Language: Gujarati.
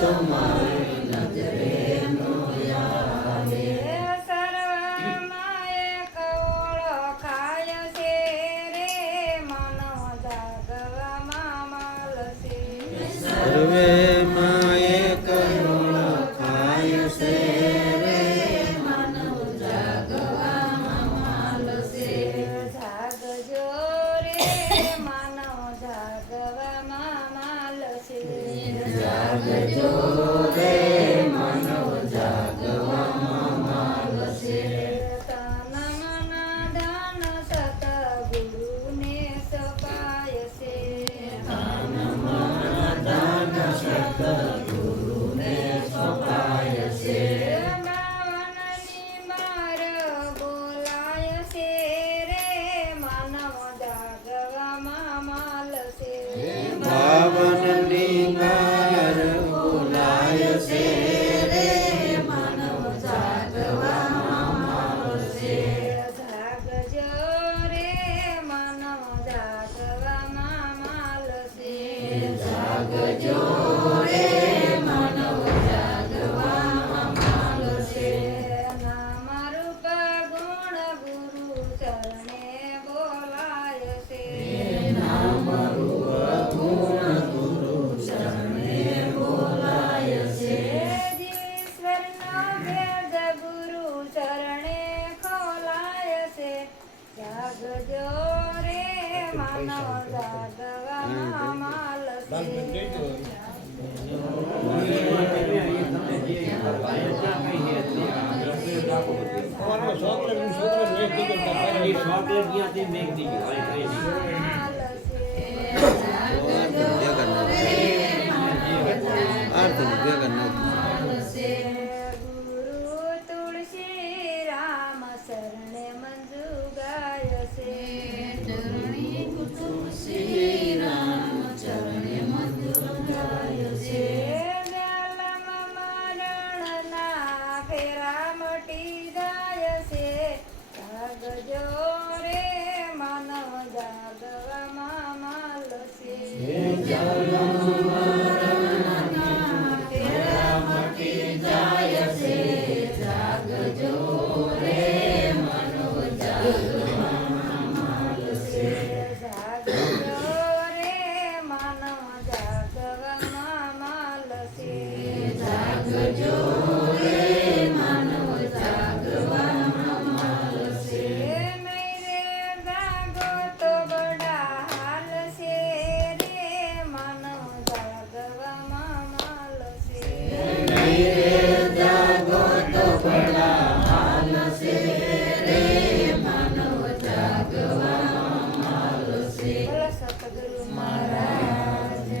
તમારે નજરે નો આવે. સર્વમાં એક ઓળખાય છે રે માનવ જાગવામાં મળશે. સર્વેમાં એક ઓળખાય છે રે માનવ જાગવામાં મળશે. જાગજો રે માનવ જાગવામાં મળશે. જાગજો રે માનવ જાગવામાં મળશે. તન મન ધન સતગુરુને સપાય છે. તન મન ધન સદ્ગુરુને સોંપાય છે. બાવનની બાર બોલાય છે રે માનવ જાગવામાં મળશે. બાવનની બાર બોલાય છે રે માનવ જાગવામાં મળશે. જાગજો રે માનવ જાગવામાં મળશે. જાગજો રે માનવ જાગવામાં મળશે. નામ રૂપ ગુણ ગુરુ ચરણે બોલાય છે. નામ રૂપ ગુણ ગુરુ ચરણે બોલાય છે. ઈશ્વરનો ભેદ ગુરુ ચરણે ખોલાય છે. જાગજો રે માનવ જાગવામાં મળશે. ગુરુ તુલસી રામ શરણે મંજુ ગાય છે. શ્રી રામ ચરણે મંજુ ગાય છે. વ્યાલમાં મરણના ફેરા મટી જાય છે. જાગજો રે માનવ જાગવામાં મળશે. જન્મ